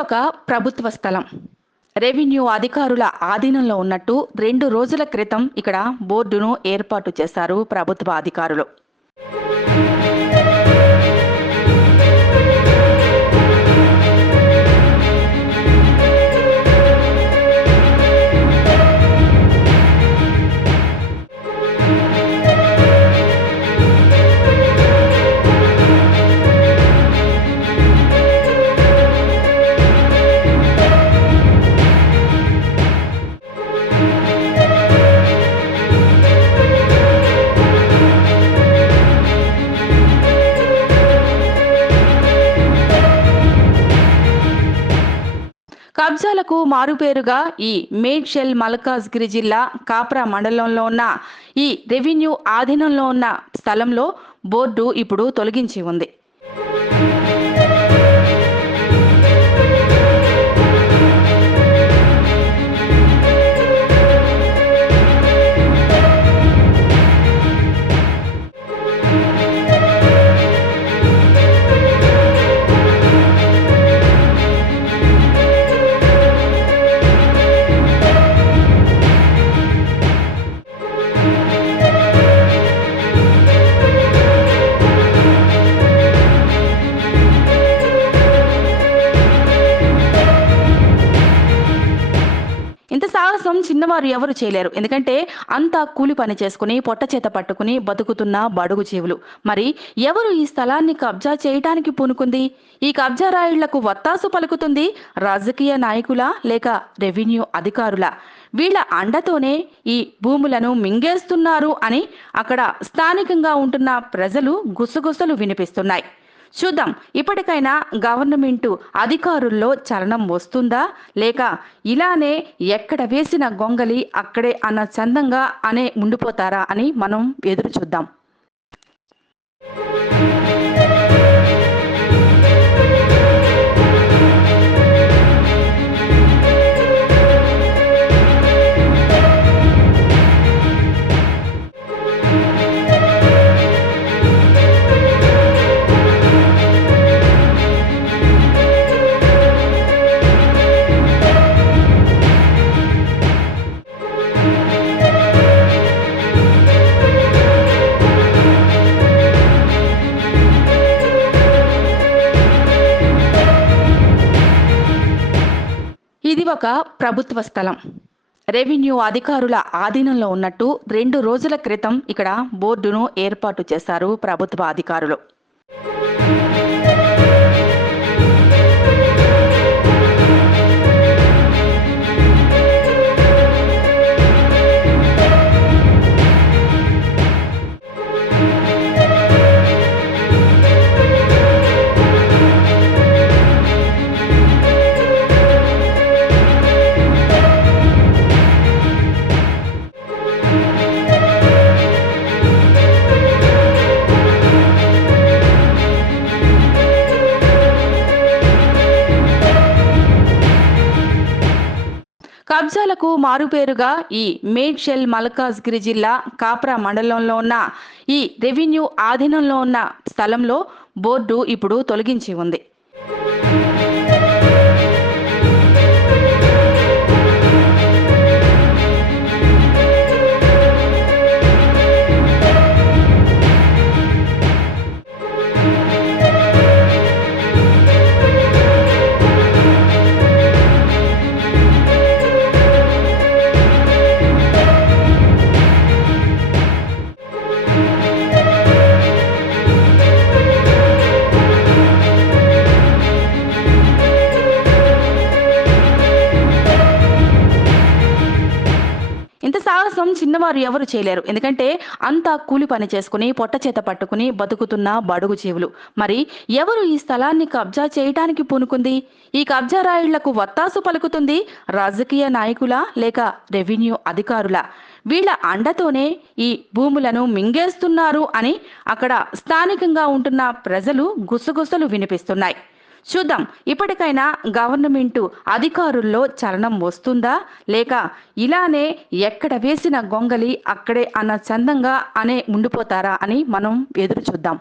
ఒక ప్రభుత్వ స్థలం. రెవెన్యూ అధికారుల ఆధీనంలో ఉన్నట్టు రెండు రోజుల క్రితం ఇక్కడ బోర్డును ఏర్పాటు చేశారు ప్రభుత్వ అధికారులు. కబ్జాలకు మారుపేరుగా ఈ మేడ్షెల్ మల్కాజ్గిరి జిల్లా కాప్రా మండలంలో ఉన్న ఈ రెవెన్యూ ఆధీనంలో ఉన్న స్థలంలో బోర్డు ఇప్పుడు తొలగించి ఉంది. ఇంత చిన్నవారు ఎవరు చేయలేరు. ఎందుకంటే అంతా కూలి పని చేసుకుని పొట్ట చేత పట్టుకుని బతుకుతున్న బడుగు జీవులు. మరి ఎవరు ఈ స్థలాన్ని కబ్జా చేయటానికి పూనుకుంది? ఈ కబ్జా రాయుళ్ళకు వత్తాసు పలుకుతుంది రాజకీయ నాయకుల లేక రెవెన్యూ అధికారుల. వీళ్ళ అండతోనే ఈ భూములను మింగేస్తున్నారు అని అక్కడ స్థానికంగా ఉంటున్న ప్రజలు గుసగుసలు వినిపిస్తున్నాయి. చూద్దాం. ఇప్పటికైనా గవర్నమెంట్ అధికారుల్లో చలనం వస్తుందా? లేక ఇలానే ఎక్కడ వేసిన గొంగలి అక్కడే అన్న చందంగా అనే ఉండిపోతారా అని మనం ఎదురు చూద్దాం ఒక ప్రభుత్వ స్థలం. రెవెన్యూ అధికారుల ఆధీనంలో ఉన్నట్టు రెండు రోజుల క్రితం ఇక్కడ బోర్డును ఏర్పాటు చేశారు ప్రభుత్వ అధికారులు. కబ్జాలకు మారుపేరుగా ఈ మేడ్షెల్ మల్కాజ్గిరి జిల్లా కాప్రా మండలంలో ఉన్న ఈ రెవెన్యూ ఆధీనంలో ఉన్న స్థలంలో బోర్డు ఇప్పుడు తొలగించి ఉంది. మోసం చిన్నవారు ఎవరు చేయలేరు. ఎందుకంటే అంతా కూలి పని చేసుకుని పొట్ట చేత పట్టుకుని బతుకుతున్న బడుగు జీవులు. మరి ఎవరు ఈ స్థలాన్ని కబ్జా చేయటానికి పూనుకుంది? ఈ కబ్జా రాయిళ్ళకు వత్తాసు పలుకుతుంది రాజకీయ నాయకుల లేక రెవెన్యూ అధికారుల? వీళ్ళ అండతోనే ఈ భూములను మింగేస్తున్నారు అని అక్కడ స్థానికంగా ఉంటున్న ప్రజలు గుసగుసలు వినిపిస్తున్నాయి. చూద్దాం. ఇప్పటికైనా గవర్నమెంటు అధికారుల్లో చలనం వస్తుందా? లేక ఇలానే ఎక్కడ వేసిన గొంగలి అక్కడే అన్న చందంగా అనే ఉండిపోతారా అని మనం ఎదురు చూద్దాం